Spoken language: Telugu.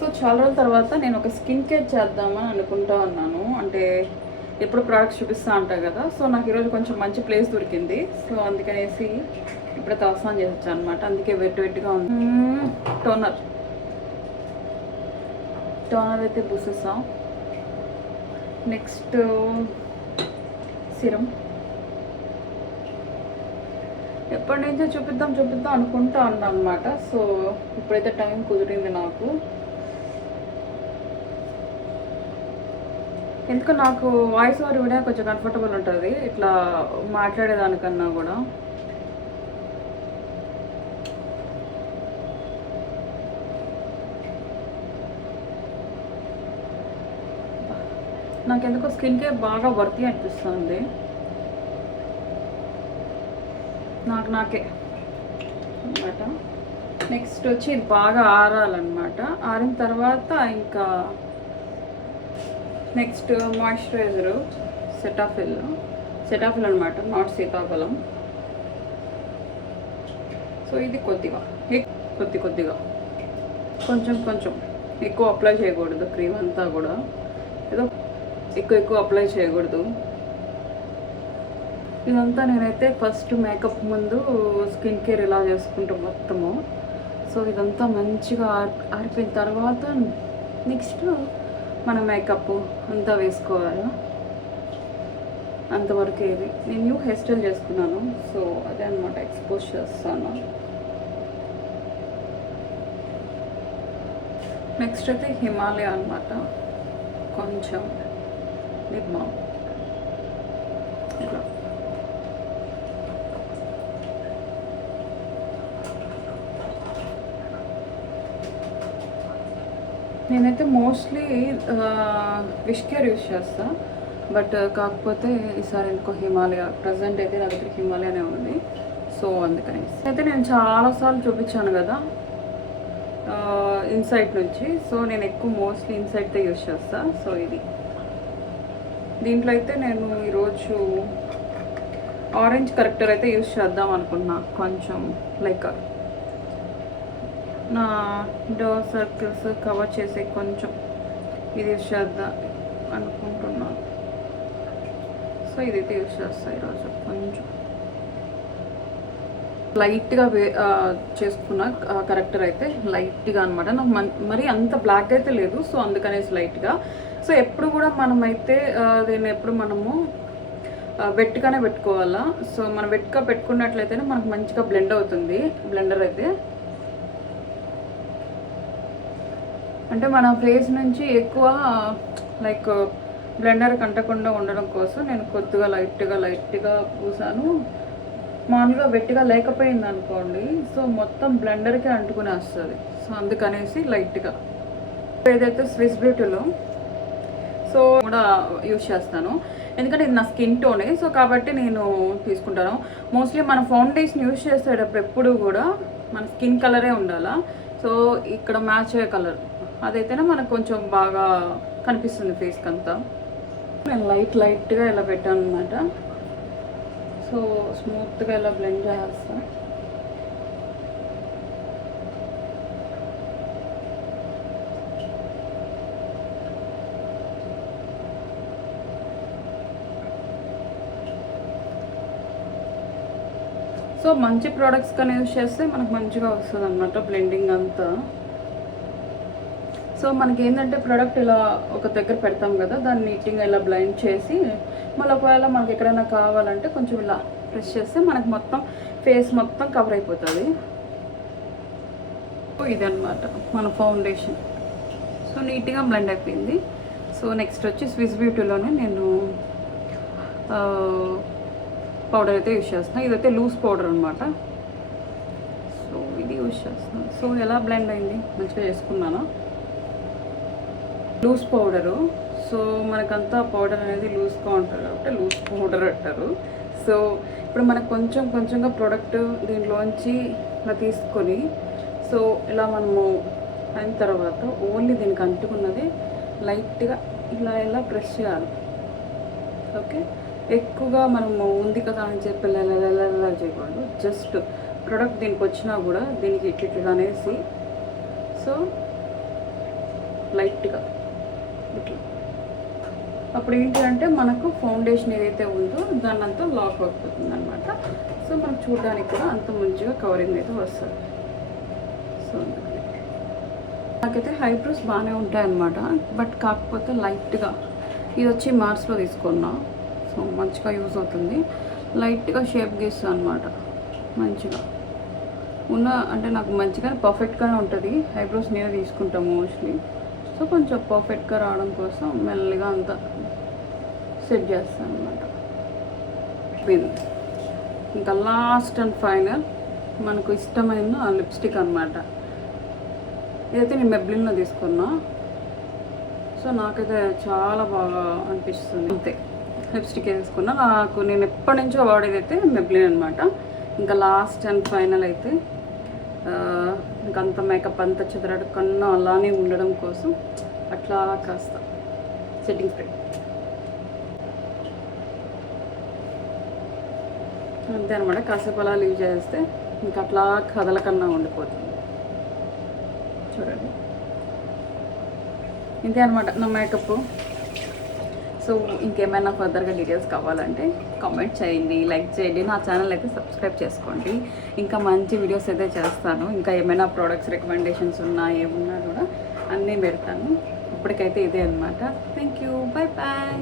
సో చాలా రోజుల తర్వాత నేను ఒక స్కిన్ కేర్ చేద్దామని అనుకుంటా ఉన్నాను. అంటే ఎప్పుడు ప్రోడక్ట్స్ చూపిస్తూ ఉంటాను కదా. సో నాకు ఈరోజు కొంచెం మంచి ప్లేస్ దొరికింది. సో అందుకనేసి ఇప్పుడే తలస్నానం చేసి వచ్చాను అనమాట. అందుకే వెట్టిగా ఉంది. టోనర్ అయితే పూసేసాం. నెక్స్ట్ సిరం ఎప్పటి నుంచో చూపిద్దాం అనుకుంటా ఉన్నాను అనమాట. సో ఇప్పుడైతే టైం కుదిరింది నాకు. ఎందుకు నాకు వాయిస్ ఓవర్ వీడియో కొంచెం కంఫర్టబుల్ ఉంటుంది ఇట్లా మాట్లాడేదానికన్నా కూడా. నాకెందుకో స్కిన్ కేర్ బాగా వర్తి అనిపిస్తుంది నాకే అనమాట. నెక్స్ట్ వచ్చి ఇది బాగా ఆరాలన్నమాట. ఆరిన తర్వాత ఇంకా నెక్స్ట్ మాయిశ్చరైజరు సెటాఫిల్ అనమాట, నాట్ సీతాఫలం. సో ఇది కొద్దిగా కొంచెం ఎక్కువ అప్లై చేయకూడదు. క్రీమ్ అంతా కూడా ఏదో ఎక్కువ అప్లై చేయకూడదు. ఇదంతా నేనైతే ఫస్ట్ మేకప్ ముందు స్కిన్ కేర్ ఇలా చేసుకుంటాం మొత్తము. సో ఇదంతా మంచిగా ఆరిపోయిన తర్వాత నెక్స్ట్ మన మేకప్ అంతా వేసుకోవాలి. అంతవరకు ఇది నేను న్యూ హెయిర్ స్టైల్ చేసుకున్నాను. సో అదే అనమాట ఎక్స్పోజ్ చేస్తాను. నెక్స్ట్ అయితే హిమాలయ అనమాట, కొంచెం లిప్ బామ్ ఇలా. నేనైతే మోస్ట్లీ విష్ కేర్ యూస్ చేస్తాను. బట్ కాకపోతే ఈసారి ఎందుకో హిమాలయ, ప్రజెంట్ అయితే నా దగ్గర హిమాలయనే ఉంది. సో అందుకని అయితే నేను చాలాసార్లు చూపించాను కదా ఇన్సైట్ నుంచి. సో నేను ఎక్కువ మోస్ట్లీ ఇన్సైట్తో యూస్ చేస్తాను. సో ఇది దీంట్లో అయితే నేను ఈరోజు ఆరెంజ్ కరెక్టర్ అయితే యూస్ చేద్దాం అనుకున్నా. కొంచెం లైక్ నా డార్క్ సర్కిల్స్ కవర్ చేసే కొంచెం ఇది యూస్ చేద్దాం అనుకుంటున్నాను. సో ఇదైతే యూస్ చేస్తాను ఈరోజు. కొంచెం లైట్గా చేసుకున్న కరెక్టర్ అయితే లైట్గా అనమాట. నాకు మరీ అంత బ్లాక్ అయితే లేదు. సో అందుకనేసి లైట్గా. సో ఎప్పుడు కూడా మనమైతే దీన్ని ఎప్పుడు మనము వెట్గానే పెట్టుకోవాలా. సో మనం వెట్గా పెట్టుకున్నట్లయితేనే మనకు మంచిగా బ్లెండ్ అవుతుంది. బ్లెండర్ అయితే అంటే మన ఫేస్ నుంచి ఎక్కువ లైక్ బ్లెండర్ కంటకుండా ఉండడం కోసం నేను కొద్దిగా లైట్గా పూసాను. మామూలుగా వెట్టిగా లేకపోయింది అనుకోండి, సో మొత్తం బ్లెండర్కి అంటుకుని వస్తుంది. సో అందుకనేసి లైట్గా. ఏదైతే స్విస్ బ్యూటీలో సో కూడా యూస్ చేస్తాను, ఎందుకంటే ఇది నా స్కిన్ టోనే. సో కాబట్టి నేను తీసుకుంటాను. మోస్ట్లీ మన ఫౌండేషన్ యూస్ చేసేటప్పుడు ఎప్పుడు కూడా మన స్కిన్ కలరే ఉండాలా. సో ఇక్కడ మ్యాచ్ అయ్యే కలర్ అదైతేనే మనకు కొంచెం బాగా కనిపిస్తుంది ఫేస్కి అంతా. నేను లైట్గా ఇలా పెట్టాను అనమాట. సో స్మూత్గా ఇలా బ్లెండ్ చేస్తాను. సో మంచి ప్రోడక్ట్స్ కానీ యూస్ చేస్తే మనకు మంచిగా వస్తుంది అనమాట బ్లెండింగ్ అంతా. సో మనకి ఏంటంటే ప్రోడక్ట్ ఇలా ఒక దగ్గర పెడతాం కదా, దాన్ని నీట్గా ఇలా బ్లెండ్ చేసి మళ్ళీ ఒకవేళ మనకి ఎక్కడైనా కావాలంటే కొంచెం ఇలా ప్రెస్ చేస్తే మనకు మొత్తం ఫేస్ మొత్తం కవర్ అయిపోతుంది. ఇదన్నమాట మన ఫౌండేషన్. సో నీట్గా బ్లెండ్ అయిపోయింది. సో నెక్స్ట్ వచ్చి స్విస్ బ్యూటీలోనే నేను పౌడర్ అయితే యూస్ చేస్తున్నాను. ఇదైతే లూజ్ పౌడర్ అనమాట. సో ఇది యూస్ చేస్తున్నాను. సో ఎలా బ్లెండ్ అయింది, మంచిగా చేసుకున్నాను. Loose powder. సో మనకంతా పౌడర్ అనేది లూజ్గా ఉంటుంది కాబట్టి లూజ్ పౌడర్ అంటారు. సో ఇప్పుడు మనకు కొంచెంగా ప్రోడక్ట్ దీంట్లోంచి ఇలా తీసుకొని సో ఇలా మనము అయిన తర్వాత ఓన్లీ దీనికి అంటుకున్నది లైట్గా ఇలా ప్రెస్ చేయాలి. ఓకే, ఎక్కువగా మనము ఉంది కదా అని చెప్పి ఎలా చేయకూడదు. జస్ట్ ప్రోడక్ట్ దీనికి వచ్చినా కూడా దీనికి ఇట్లా అనేసి సో లైట్గా ఇట్లా. అప్పుడు ఏంటి అంటే మనకు ఫౌండేషన్ ఏదైతే ఉందో దాన్ని అంతా లాక్ అయిపోతుంది అనమాట. సో మనకు చూడడానికి కూడా అంత మంచిగా కవరింగ్ అయితే వస్తుంది. సో నాకైతే ఐబ్రోస్ బాగానే ఉంటాయన్నమాట. బట్ కాకపోతే లైట్గా ఇది వచ్చి మార్చ్లో తీసుకున్నా. సో మంచిగా యూజ్ అవుతుంది. లైట్గా షేప్ గీస్తాను అనమాట. మంచిగా అంటే నాకు మంచిగా పర్ఫెక్ట్గానే ఉంటుంది. ఐబ్రోస్ నేనే తీసుకుంటాను మోస్ట్లీ. సో కొంచెం పర్ఫెక్ట్గా రావడం కోసం మెల్లగా అంతా సెట్ చేస్తాను అనమాట. ఇంకా లాస్ట్ అండ్ ఫైనల్ మనకు ఇష్టమైన లిప్స్టిక్ అనమాట. ఇదైతే నేను మెబ్లిన్లో తీసుకున్నా. సో నాకైతే చాలా బాగా అనిపిస్తుంది. అంతే లిప్స్టిక్ తీసుకున్నా. నేను ఎప్పటి నుంచో వాడేదైతే మెబ్లిన్ అనమాట. ఇంకా లాస్ట్ అండ్ ఫైనల్ అయితే ఇంకంత మేకప్ అంతా చెదరడు కన్నా అలానే ఉండడం కోసం అట్లా కాస్త సెట్టింగ్ స్ప్రే అంతే అనమాట. కాసేపు అలా లీవ్ చేస్తే ఇంకా అట్లా కదలకన్నా ఉండిపోతుంది. చూడండి ఇంతే అనమాట నా మేకప్. సో ఇంకేమైనా ఫర్దర్గా డీటెయిల్స్ కావాలంటే కామెంట్ చేయండి, లైక్ చేయండి, నా ఛానల్ అయితే సబ్స్క్రైబ్ చేసుకోండి. ఇంకా మంచి వీడియోస్ అయితే చేస్తాను. ఇంకా ఏమైనా ప్రోడక్ట్స్ రికమెండేషన్స్ ఉన్నా ఏమున్నా కూడా అన్నీ పెడతాను. ఇప్పటికైతే ఇదే అనమాట. Thank you, bye bye.